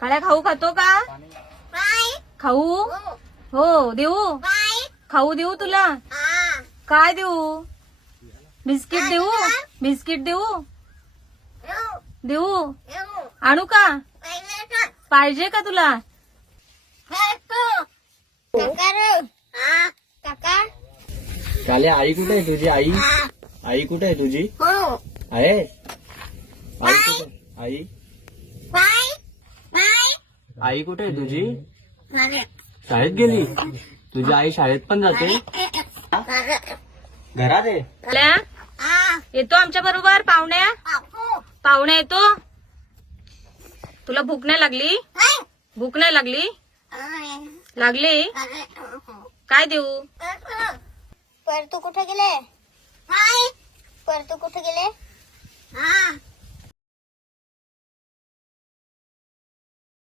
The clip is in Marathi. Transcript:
काळ्या खाऊ खातो का? खाऊ हो देऊ. खाऊ देऊ तुला? काय देऊ? बिस्किट देऊ? बिस्किट देऊ? देऊ? आणू का? पाहिजे का तुला? काल्या आई कुठे आहे तुझी? आई आई कुठे आहे तुझी? आहे आई कुठे? आई आई कुठे आहे तुझी? शाळेत गेली? तुझी आई शाळेत पण जाते? घरात आहे? काळ्या येतो आमच्या बरोबर? पाहुण्या येतो? तुला भूक नाही लागली? भूक नाही लागली? लागली? काय देऊ? पर तू कुठे गेले?